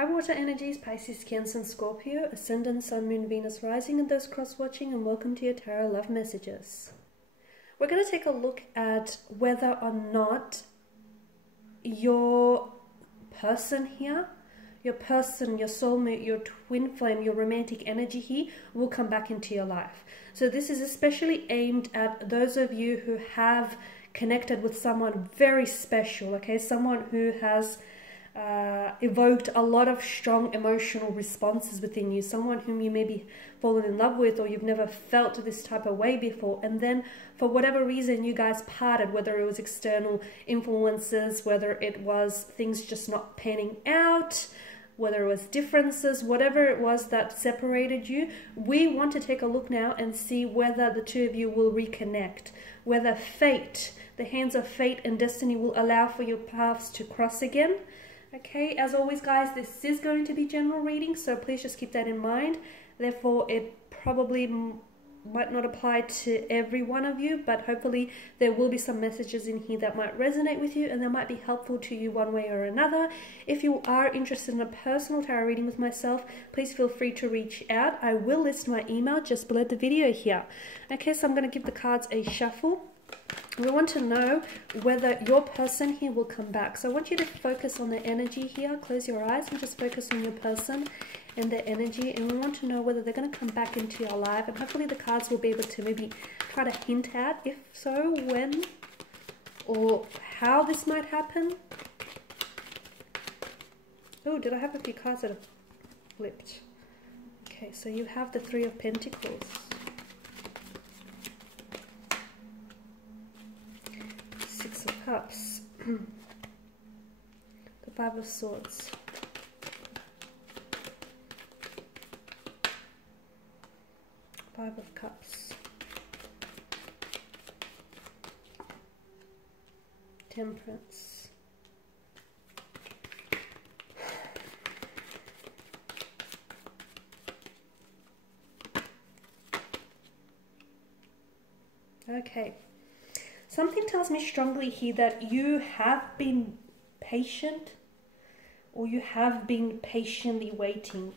High water energies, Pisces, Cancer, and Scorpio, Ascendant, Sun, Moon, Venus, Rising, and those cross-watching, and welcome to your Tarot Love Messages. We're going to take a look at whether or not your person here, your person, your soulmate, your twin flame, your romantic energy here will come back into your life. So this is especially aimed at those of you who have connected with someone very special, okay? Someone who has evoked a lot of strong emotional responses within you, someone whom you maybe fallen in love with or you've never felt this type of way before, and then for whatever reason you guys parted, whether it was external influences, whether it was things just not panning out, whether it was differences, whatever it was that separated you. We want to take a look now and see whether the two of you will reconnect, whether fate, the hands of fate and destiny will allow for your paths to cross again. Okay, as always guys, this is going to be general reading, so please just keep that in mind. Therefore, it probably might not apply to every one of you, but hopefully there will be some messages in here that might resonate with you and that might be helpful to you one way or another. If you are interested in a personal tarot reading with myself, please feel free to reach out. I will list my email just below the video here. Okay, so I'm going to give the cards a shuffle. We want to know whether your person here will come back. So I want you to focus on the energy here. Close your eyes and just focus on your person and their energy. And we want to know whether they're going to come back into your life. And hopefully the cards will be able to maybe try to hint at, if so, when or how this might happen. Oh, did I have a few cards that have flipped? Okay, so you have the Three of Pentacles. Cups, the Five of Swords, Five of Cups, Temperance, okay. Something tells me strongly here that you have been patient, or you have been patiently waiting,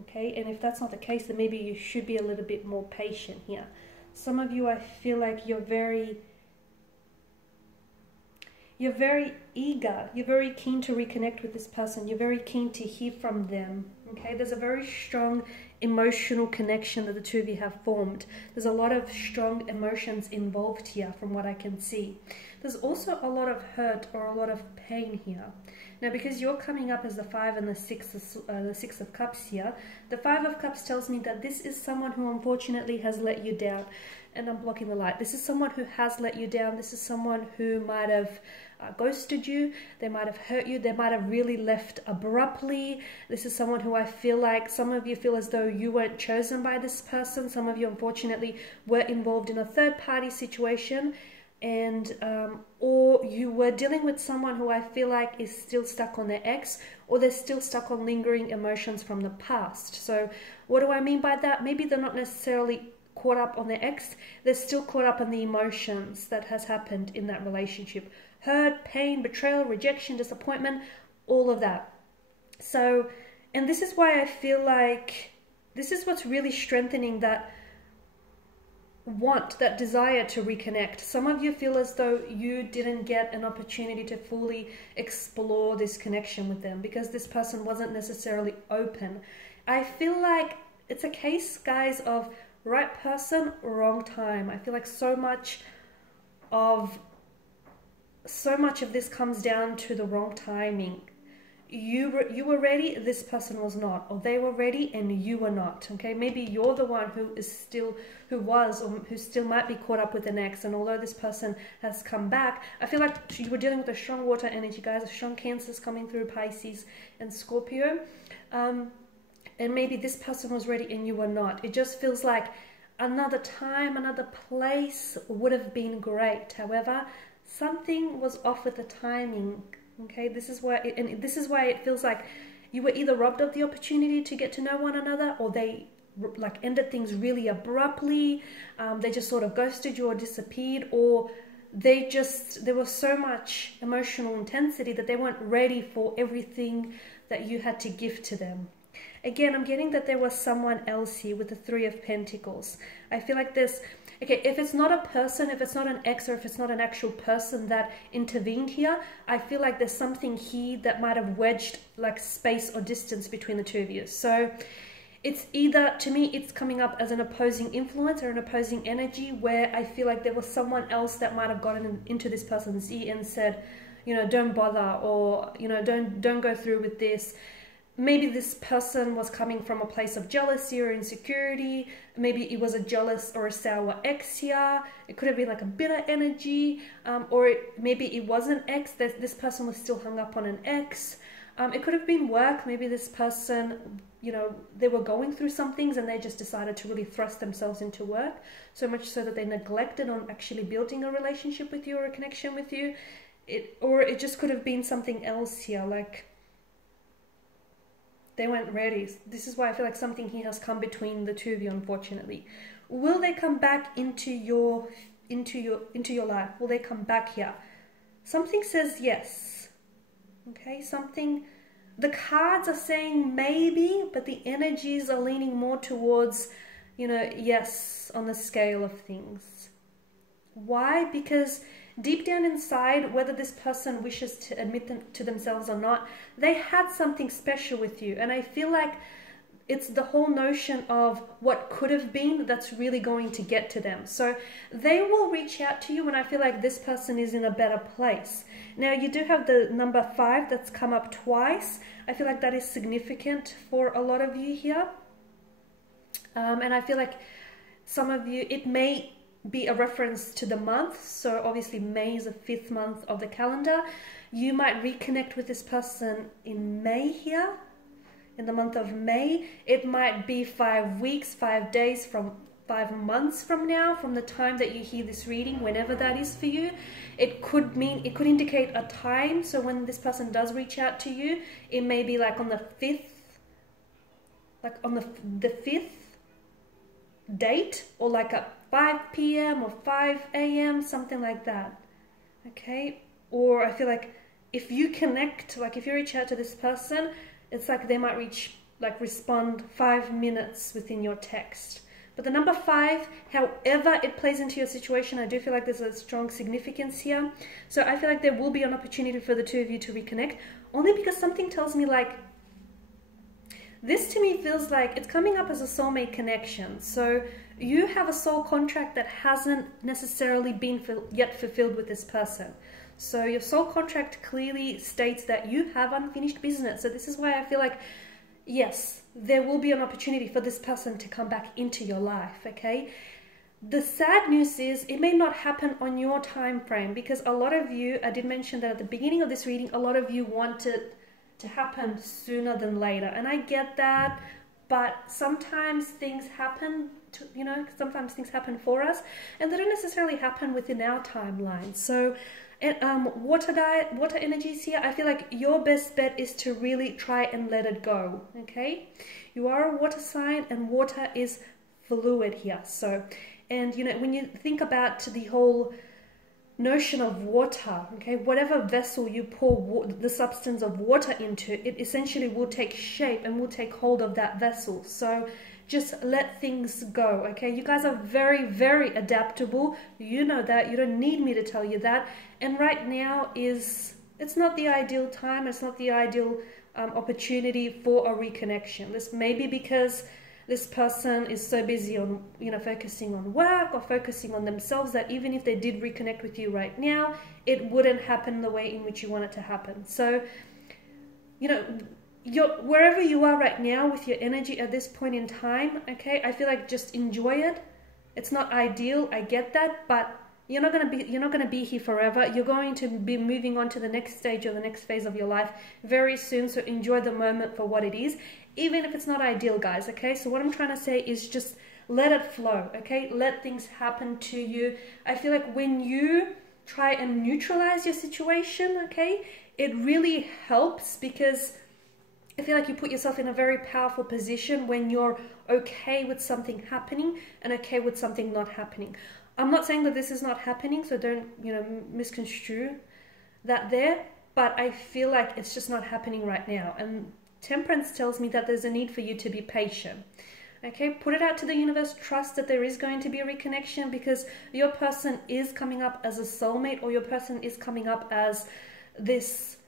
okay? And if that's not the case, then maybe you should be a little bit more patient here. Some of you, I feel like you're very eager, you're very keen to reconnect with this person, you're very keen to hear from them, okay? There's a very strong emotional connection that the two of you have formed. There's a lot of strong emotions involved here from what I can see. There's also a lot of hurt or a lot of pain here. Now, because you're coming up as the Five and the Six of Cups here, the Five of Cups tells me that this is someone who unfortunately has let you down. And I'm blocking the light. This is someone who has let you down. This is someone who might have ghosted you. They might have hurt you. They might have really left abruptly. This is someone who I feel like some of you feel as though you weren't chosen by this person. Some of you unfortunately were involved in a third-party situation, and or you were dealing with someone who I feel like is still stuck on their ex, or they're still stuck on lingering emotions from the past. So what do I mean by that? Maybe they're not necessarily caught up on their ex, they're still caught up on the emotions that has happened in that relationship. Hurt, pain, betrayal, rejection, disappointment, all of that. So, and this is why I feel like this is what's really strengthening that want, that desire to reconnect. Some of you feel as though you didn't get an opportunity to fully explore this connection with them because this person wasn't necessarily open. I feel like it's a case, guys, of right person, wrong time. I feel like so much of this comes down to the wrong timing. You were ready, this person was not, or they were ready and you were not. Okay, maybe you're the one who still might be caught up with an ex, and although this person has come back, I feel like you were dealing with a strong water energy, guys, a strong Cancers coming through, Pisces and Scorpio. And maybe this person was ready and you were not. It just feels like another time, another place would have been great. However, something was off with the timing. Okay, this is why it feels like you were either robbed of the opportunity to get to know one another, or they like ended things really abruptly. They just sort of ghosted you or disappeared, or there was so much emotional intensity that they weren't ready for everything that you had to give to them. Again, I'm getting that there was someone else here with the Three of Pentacles. I feel like there's, okay, if it's not a person, if it's not an ex, or if it's not an actual person that intervened here, I feel like there's something here that might have wedged like space or distance between the two of you. So it's either, to me, it's coming up as an opposing influence or an opposing energy, where I feel like there was someone else that might have gotten into this person's ear and said, you know, don't bother, or, you know, don't go through with this. Maybe this person was coming from a place of jealousy or insecurity. Maybe it was a jealous or a sour ex here. It could have been like a bitter energy, or maybe it was an ex, that this person was still hung up on an ex. It could have been work. Maybe this person, you know, they were going through some things and they just decided to really thrust themselves into work, so much so that they neglected on actually building a relationship with you or a connection with you. Or it just could have been something else here, like they weren't ready. This is why I feel like something here has come between the two of you, unfortunately. Will they come back into your life? Will they come back here? Something says yes. Okay, something, the cards are saying maybe, but the energies are leaning more towards, you know, yes, on the scale of things. Why? Because deep down inside, whether this person wishes to admit them to themselves or not, they had something special with you. And I feel like it's the whole notion of what could have been that's really going to get to them. So they will reach out to you when I feel like this person is in a better place. Now, you do have the number 5 that's come up twice. I feel like that is significant for a lot of you here. And I feel like some of you, it may be a reference to the month. So obviously May is the 5th month of the calendar. You might reconnect with this person in May here, in the month of May. It might be 5 weeks, 5 days, from 5 months from now, from the time that you hear this reading, whenever that is for you. It could mean, it could indicate a time. So when this person does reach out to you, it may be like on the 5th, like on the 5th date, or like at 5 p.m. or 5 a.m., something like that. Okay? Or I feel like if you connect, like if you reach out to this person, it's like they might respond 5 minutes within your text. But the number 5, however it plays into your situation, I do feel like there's a strong significance here. So I feel like there will be an opportunity for the two of you to reconnect, only because something tells me like, this to me feels like it's coming up as a soulmate connection. So you have a soul contract that hasn't necessarily been yet fulfilled with this person. So your soul contract clearly states that you have unfinished business. So this is why I feel like, yes, there will be an opportunity for this person to come back into your life, okay? The sad news is it may not happen on your time frame, because a lot of you, I did mention that at the beginning of this reading, a lot of you wanted to happen sooner than later. And I get that, but sometimes things happen to, you know, sometimes things happen for us and they don't necessarily happen within our timeline. So water energies here, I feel like your best bet is to really try and let it go. Okay, you are a water sign and water is fluid here. So, and you know, when you think about the whole notion of water, okay, whatever vessel you pour the substance of water into, it essentially will take shape and will take hold of that vessel. So just let things go, okay? You guys are very, very adaptable. You know that. You don't need me to tell you that. And right now it's not the ideal time. It's not the ideal opportunity for a reconnection. This may be because this person is so busy on, you know, focusing on work or focusing on themselves that even if they did reconnect with you right now, it wouldn't happen the way in which you want it to happen. So, you know, wherever you are right now with your energy at this point in time, okay, I feel like just enjoy it. It's not ideal, I get that, but you're not gonna be here forever. You're going to be moving on to the next stage or the next phase of your life very soon. So enjoy the moment for what it is, even if it's not ideal, guys. Okay, so what I'm trying to say is just let it flow. Okay, let things happen to you. I feel like when you try and neutralize your situation, okay, it really helps, because I feel like you put yourself in a very powerful position when you're okay with something happening and okay with something not happening. I'm not saying that this is not happening, so don't, you know, misconstrue that there. but I feel like it's just not happening right now. And Temperance tells me that there's a need for you to be patient. Okay, put it out to the universe. Trust that there is going to be a reconnection, because your person is coming up as a soulmate, or your person is coming up as this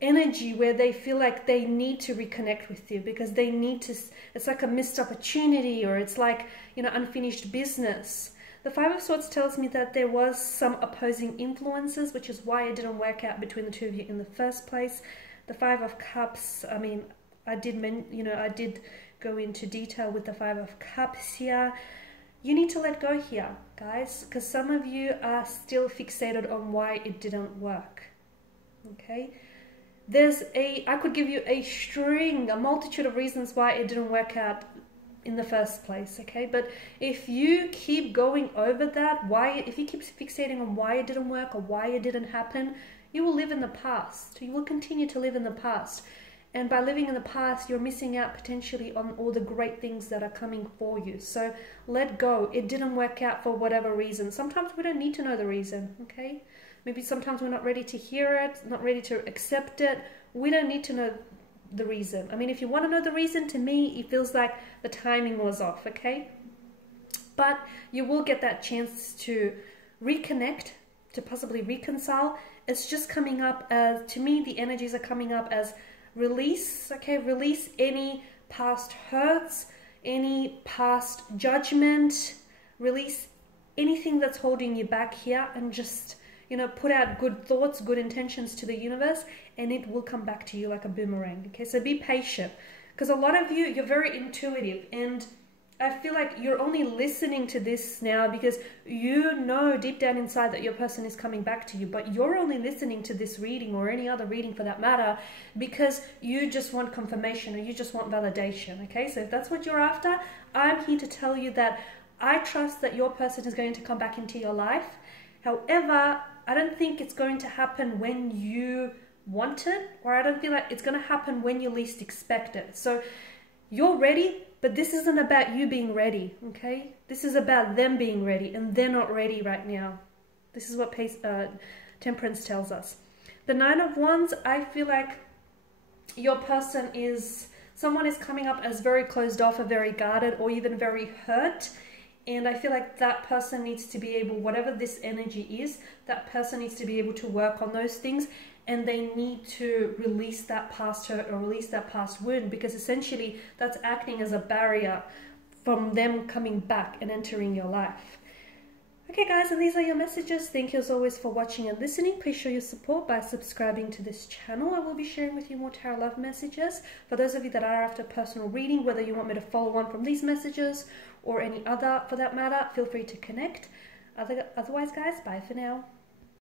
energy where they feel like they need to reconnect with you, because they need to, it's like a missed opportunity, or it's like, you know, unfinished business. The Five of Swords tells me that there was some opposing influences, which is why it didn't work out between the two of you in the first place. The Five of Cups, I mean, I did go into detail with the Five of Cups here. You need to let go here, guys, because some of you are still fixated on why it didn't work. Okay, I could give you a multitude of reasons why it didn't work out in the first place, okay? But if you keep going over that, if you keep fixating on why it didn't work or why it didn't happen, you will live in the past. You will continue to live in the past. And by living in the past, you're missing out potentially on all the great things that are coming for you. So let go. It didn't work out for whatever reason. Sometimes we don't need to know the reason, okay? Maybe sometimes we're not ready to hear it, not ready to accept it. We don't need to know the reason. I mean, if you want to know the reason, to me, it feels like the timing was off, okay? But you will get that chance to reconnect, to possibly reconcile. It's just coming up as, to me, the energies are coming up as release, okay? Release any past hurts, any past judgment, release anything that's holding you back here, and just, you know, put out good thoughts, good intentions to the universe, and it will come back to you like a boomerang, okay? So be patient, because a lot of you, you're very intuitive, and I feel like you're only listening to this now because you know deep down inside that your person is coming back to you, but you're only listening to this reading, or any other reading for that matter, because you just want confirmation, or you just want validation, okay? So if that's what you're after, I'm here to tell you that I trust that your person is going to come back into your life. However, I don't think it's going to happen when you want it, or I don't feel like it's going to happen when you least expect it. So you're ready, but this isn't about you being ready, okay? This is about them being ready, and they're not ready right now. This is what Temperance tells us. The Nine of Wands, I feel like your person is, someone is coming up as very closed off, or very guarded, or even very hurt. And I feel like that person needs to be able, whatever this energy is, that person needs to be able to work on those things, and they need to release that past hurt, or release that past wound, because essentially that's acting as a barrier from them coming back and entering your life. Okay guys, and these are your messages. Thank you as always for watching and listening. Please show your support by subscribing to this channel. I will be sharing with you more tarot love messages. For those of you that are after personal reading, whether you want me to follow on from these messages or any other for that matter, feel free to connect. Otherwise guys, bye for now.